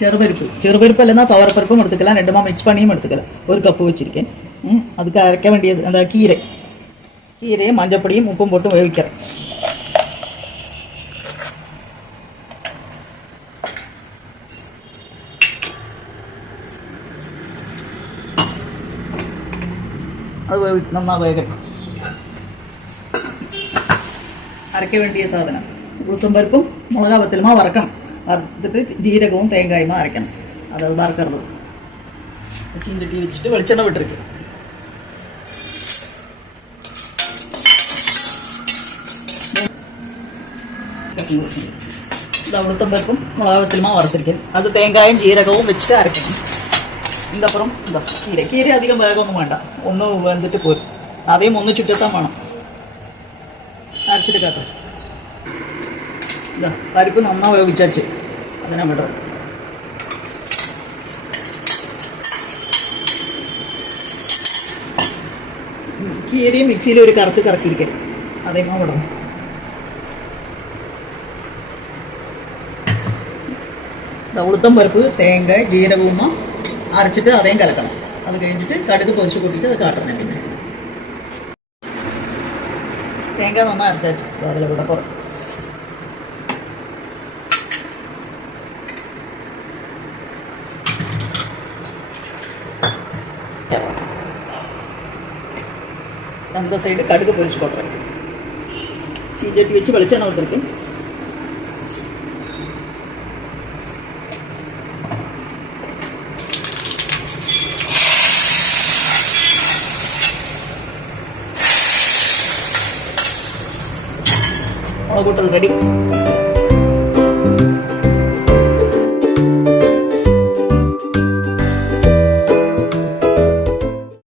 ചെറുപരിപ്പ് இல்லைன்னா துவரப்பருப்பும் எடுத்துக்கலாம், ரெண்டுமா மிக்ஸ் பண்ணியும் எடுத்துக்கலாம். ஒரு கப்பு வச்சிருக்கேன். அதுக்கு அரைக்க வேண்டிய அந்த கீரையை மஞ்சப்பொடியும் உப்பும் போட்டு வேவிக்கிறேன். அது நல்லா வேகட்டும். அரைக்க வேண்டிய சாதனம் உளுத்தம்பருப்பும் மிளகா வத்தலுமா வறுக்கணும். வறுத்துட்டு ஜீரகமும் தேங்காயுமா அரைக்கணும். அதாவது வறுக்கிறது. சீஞ்சட்டி வச்சுட்டு வெளிச்செண்ணெய் விட்டுருக்கு. இந்த உளுத்தம்பருப்பும் மிளகா வத்தலுமா வறுத்துருக்கேன். அது தேங்காயும் ஜீரகமும் வச்சுட்டு அரைக்கணும். இந்த அப்புறம் இந்த கீரை அதிகம் வேகணும் வேண்டாம், ஒன்றும் வந்துட்டு போயிடும். அதையும் ஒன்று சுட்டத்தான் வேணும். அரைச்சிட்டு காட்டுறேன். இந்த பருப்பு நல்லா வேவிச்சாச்சு, அதை நான் விடுறேன். கீரையும் மிக்சியில் ஒரு கறக்கியிருக்கேன், அதையுமா விடுறேன். இந்த உளுத்தம் பருப்பு தேங்காய் ஜீரகமா அரைச்சிட்டு அதையும் கலக்கணும். அது கழிஞ்சிட்டு கடுகு பொரிச்சு கொட்டிட்டு அதை காட்டுறேன். பின்ன தேங்காய் நல்லா அரைச்சாச்சு, அதில் விட போகிறேன். அந்த சைடு கடுகு பொரிச்சு கொட்டுறேன். சீஞ்சட்டி வச்சு வெளிச்செண்ணெய் விட்டுருக்கு. கூட்டல் ரெடி.